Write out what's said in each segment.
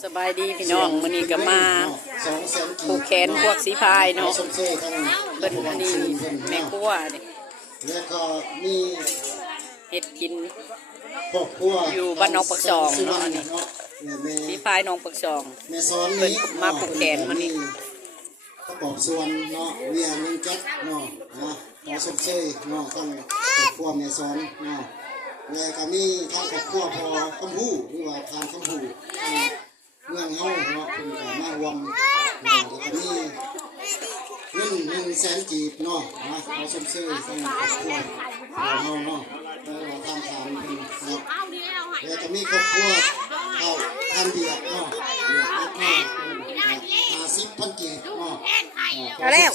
สบายดีพี่น้องมื้อนี้ก็มาผูกแขนพวกสีพายเนาะเพิ่นอันนี้แม่ครัวนี่แล้วก็มีเฮ็ดกินครอบครัวอยู่บ้านหนองปักซองเนาะอันนี้สีพายหนองปักซองแม่ซ้อนเพิ่นนี้มาผูกแขนมื้อนี้ประกอบส่วนเนาะเวียนึงจัดเนาะขอสมเชยเนาะทั้งครอบครัวแม่ซ้อนเนาะแล้วก็มีทั้งครอบครัวพอคำฮู้หรือว่าทางคำฮู้เมืองเฮาเนาะเพิ่นก็มารวมเนาะแล้วก็มี100,000 กีบเนาะขอสมเชยทั้งครอบครัวเฮาเนาะแล้วทางฐานเพิ่นเนาะแล้วก็มีครอบครัวเอาทันเดียดเนาะเดียดมา50,000 กีบเนาะเอาแล้ว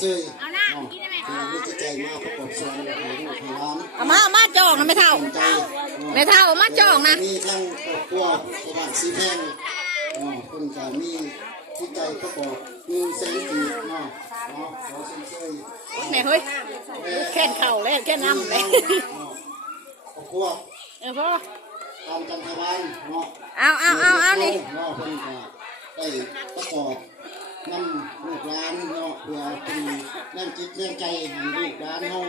มีจิตใจมากประกอบส่วนของลูกของร้านเอามาจองนะไม่เท่าเอามาจองนะมีทั้งครอบครัวบ้านสีแพงเพิ่นก็มีจิตใจประกอบ100,000 กีบเนาะขอสมเชยแม่เฮ้ยแค่นเข่าแล้วแค่น้ำเลยครอบครัวพ่อตามจันทวานเนาะเอานี่เนาะเพิ่นก็ได้ประกอบนำลูกหลานเนาะเพื่อเป็นน้ำจิตน้ำใจให้ลูกหลานเฮา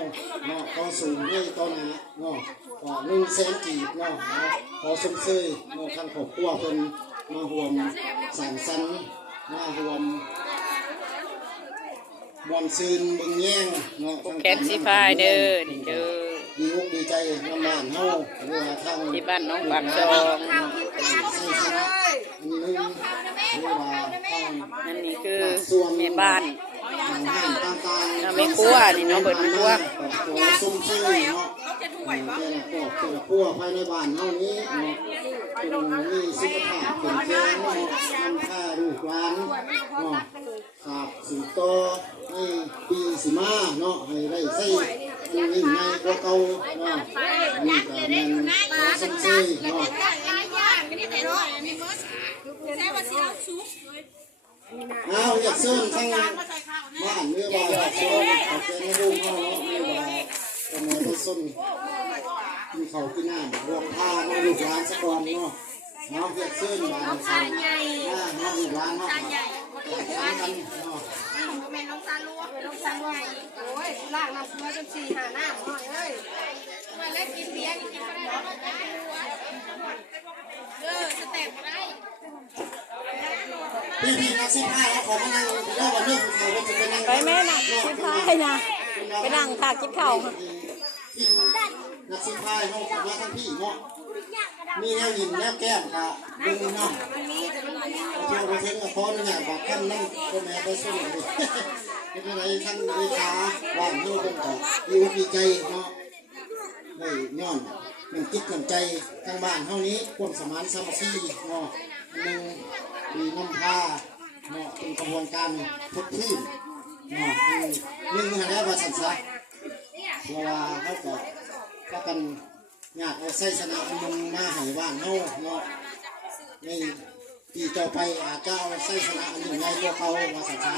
เนาะต่อสู่ด้วยต่อหน้าเนาะก็100,000 กีบเนาะขอสมเชยเนาะทางครอบครัวเพิ่นมาร่วมสร้างสรรค์มาร่วมบอนซืนบึงแย่งเนาะแขนสีพายเด้อนี่เด้อดีอกดีใจน้ำบ้านเฮาหรือว่าทางที่บ้านน้องปากซองอันนี้คือแม่บ้านแม่ครัวนี่เนาะเปิดแม่ครัวซุ้มเชื่อเนาะแต่ละครัวภายในบ้านเฮานี้เนาะมีสุขภาพเป็นแข็งเนาะนำค่าลูกหลานเนาะขาบสืบต่อให้ปีสิมาเนาะให้ได้ใช้ยิ่งใหญ่กว่าเก่าเนาะนี่ก็แม่นขอสมเชยเนาะเอาอยากเชิญทั้งบ้านเมื่อว่าอยากเชิญเอาเป็นลูกเขาเนาะเมื่อว่าทำไมไปส้นกินเขากินน้ำรวมผ้ามาลูกหลานสักวันเนาะเนาะอยากเชิญบ้านเขาเนาะลูกหลานเนาะกันเนาะแม่น้องซาลัวโอ้ยล่างน้ำมาจน4-5น้ำหน่อยเอ้ยมาเล่นกินเบียร์กินก็ได้แล้วสเต็ปได้พี่นักสิบห้าเขามานั่งเล่าว่าเรื่องเขาจะไปนั่งไปแม่น่ะสิบห้านะไปนั่งทากินข้าวนักสิบห้าเขาขับมาทั้งพี่เนาะมีแนวยินแนวแก้มกับดึงเนาะเที่ยวไปเช็คกับพ่อเนี่ยบอกท่านนั่งก็แม่ไปสู้เลยเป็นอะไรท่านเลขาว่างดูเป็นต่อดีใจเนาะไม่ย้อนมันจิตกันใจทางบ้านเท่านี้ความสมานสามัคคีเนาะมีน้ำผ้าเนาะเป็นกระบวนการทุกที่เนาะแล้วว่าสันสะเวลาเขาก็กันญาติเอาไส้สนะมันมาหายบ้านเนาะในปีต่อไปอาจจะเอาไส้สนะอันหนึ่งในตัวเขาว่าสันสะ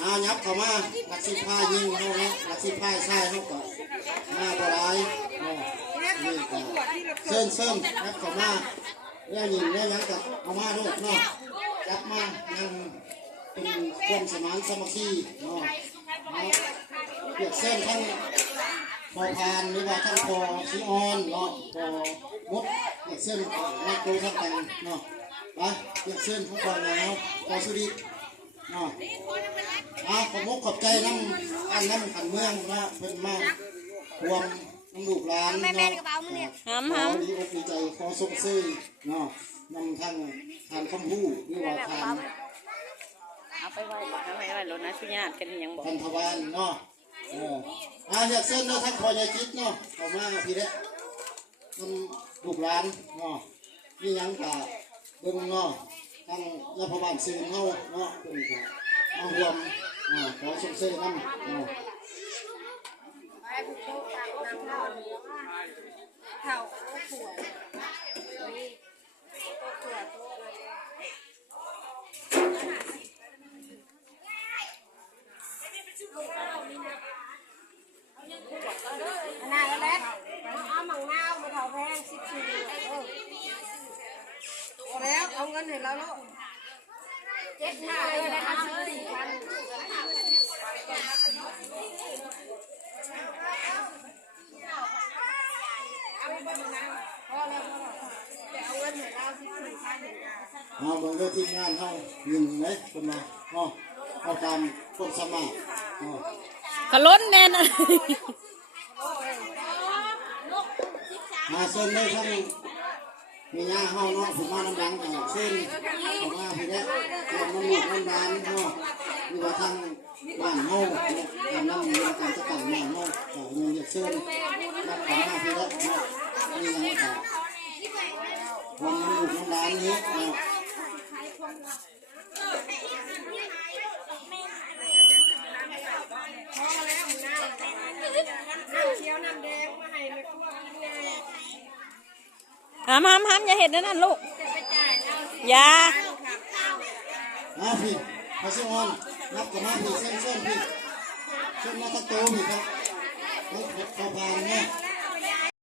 เนาะยับเข้ามาลักษิผ้ายิงเขาเนาะลักษิผ้าใช่เขาก็มาบรายเนาะนี่ก็เซิ่นยับเข้ามาแล้วยิงแล้วยังกับเอามาด้วยเนาะจับมายังเป็นความสมานสามัคคีเนาะเปียกเส้นทั้งพอพานหรือว่าทั้งพอสีออนเนาะพอมดเปียกเส้นนักโตทั้งแต่งเนาะไปเปียกเส้นทั้งพอแล้วพอสุริเนาะขอบมุกขอบใจน้ำอันน้ำขันเมืองนะเพิ่นมารวมน้ำลูกหลานเนาะขอดีอกดีใจขอสมซื่อเนาะนำทางคำพูดหรือว่าทางเอาไปไว้รถนะชุญาติกันยังบอกพันธวานเนาะอยากเส้นเนาะทั้งพอใหญ่จิตเนาะออกมาพี่เด้นำลูกหลานเนาะนี่ยังกะเบิ่งเนาะทั้งยาพบาลซื้อเนาะเนาะเป็นกะมารวมขอสมซื่อน้ำเนาะน่าแล้วเอาหมังนาวมาเผาแพง14แล้ว เอาเงินให้เราลูก75เลยได้4,000เอาเบิ่งเด้อทีมงานเฮายิงเลยคนมาเอาตามคนสมัคร ขล้นแน่น มาเส้นได้ทั้งมีหญ้าเฮาเนาะผมมาน้ำดังแต่เส้นออกมาพี่แรกเตรียมน้ำหมูน้ำดานเนาะมีว่าทางบ้านเฮาเนี่ยการน้ำมีการจะตั้งบ้านเฮาก็ยังอยากเส้นรับของมาพี่แรกเนาะนี่ยังก็วันน้ำหมูน้ำดานนี้เนาะ ห้ามอย่าเห็นนั่นลูกอย่า พี่พาชิออนนับกับมาพี่เส้นพี่เส้นมาตะโตพี่ครับ